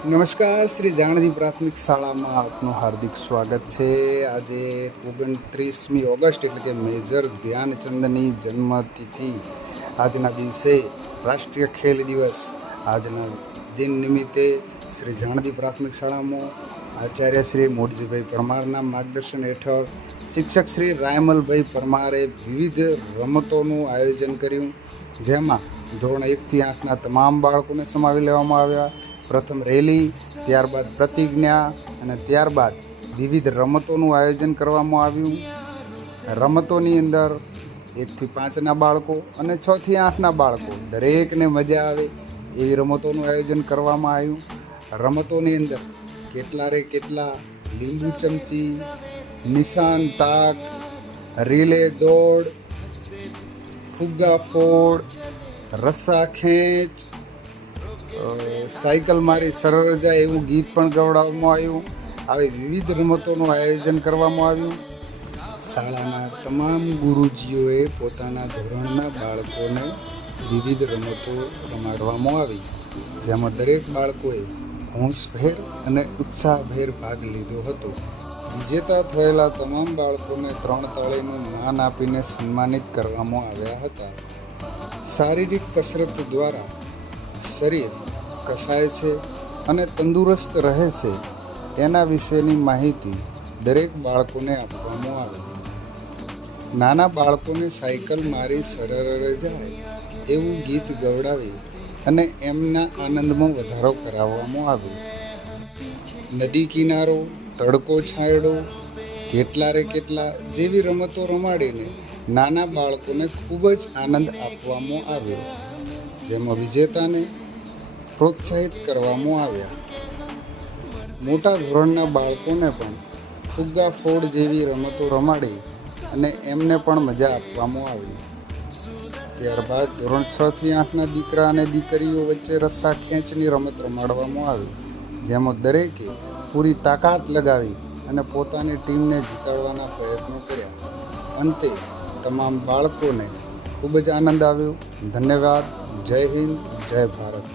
નમસ્કાર, શ્રી જાણદી પ્રાથમિક શાળામાં આપનું હાર્દિક સ્વાગત છે। આજે 29મી ઓગસ્ટ એટલે કે મેજર ધ્યાનચંદની જન્મતિથિ આજના દિવસે રાષ્ટ્રીય ખેલ દિવસ આજના દિન નિમિત્તે શ્રી જાણદી પ્રાથમિક શાળામાં આચાર્ય શ્રી મોઢજીભાઈ પરમારના માર્ગદર્શન હેઠળ શિક્ષક શ્રી રાયમલભાઈ પરમારે વિવિધ રમતોનું આયોજન કર્યું, જેમાં ધોરણ 1થી 8ના તમામ બાળકોને સમાવી લેવામાં આવ્યા। પ્રથમ રેલી, ત્યારબાદ પ્રતિજ્ઞા અને ત્યારબાદ વિવિધ રમતોનું આયોજન કરવામાં આવ્યું। રમતોની અંદર 1થી 5ના બાળકો અને 6થી 8ના બાળકો દરેકને મજા આવે એવી રમતોનું આયોજન કરવામાં આવ્યું। રમતોની અંદર કેટલા લીંબુ ચમચી, નિશાન તાક, રીલે દોડ, ફુગ્ગા ફોડ, રસ્સા ખેંચ, સાયકલ મારી સરળ જાય એવું ગીત પણ ગવડાવવામાં આવ્યું। આવી વિવિધ રમતોનું આયોજન કરવામાં આવ્યું। શાળાના તમામ ગુરુજીઓએ પોતાના ધોરણના બાળકોને વિવિધ રમતો રમાડવામાં આવી, જેમાં દરેક બાળકોએ હોંશભેર અને ઉત્સાહભેર ભાગ લીધો હતો। વિજેતા થયેલા તમામ બાળકોને 3 તાળીનું માન આપીને સન્માનિત કરવામાં આવ્યા હતા। શારીરિક કસરત દ્વારા શરીર કસાય છે અને તંદુરસ્ત રહે છે તેના વિશેની માહિતી દરેક બાળકોને આપવામાં આવે। નાના બાળકોને સાયકલ મારી સરળ જાય એવું ગીત ગવડાવી અને એમના આનંદમાં વધારો કરાવવામાં આવ્યો। નદી કિનારો, તડકો છાંયડો, કેટલા જેવી રમતો રમાડીને નાના બાળકોને ખૂબ જ આનંદ આપવામાં આવ્યો, જેમાં વિજેતાને પ્રોત્સાહિત કરવામાં આવ્યા। મોટા ધોરણના બાળકોને પણ ફુગ્ગા ફોડ જેવી રમતો રમાડી અને એમને પણ મજા આપવામાં આવી। ત્યારબાદ ધોરણ 6થી 8ના દીકરા અને દીકરીઓ વચ્ચે રસ્સા ખેંચની રમત રમાડવામાં આવી, જેમાં દરેકે પૂરી તાકાત લગાવી અને પોતાની ટીમને જીતાડવાના પ્રયત્નો કર્યા। અંતે તમામ બાળકોને ખૂબ જ આનંદ આવ્યો। ધન્યવાદ। જય હિન્દ, જય ભારત।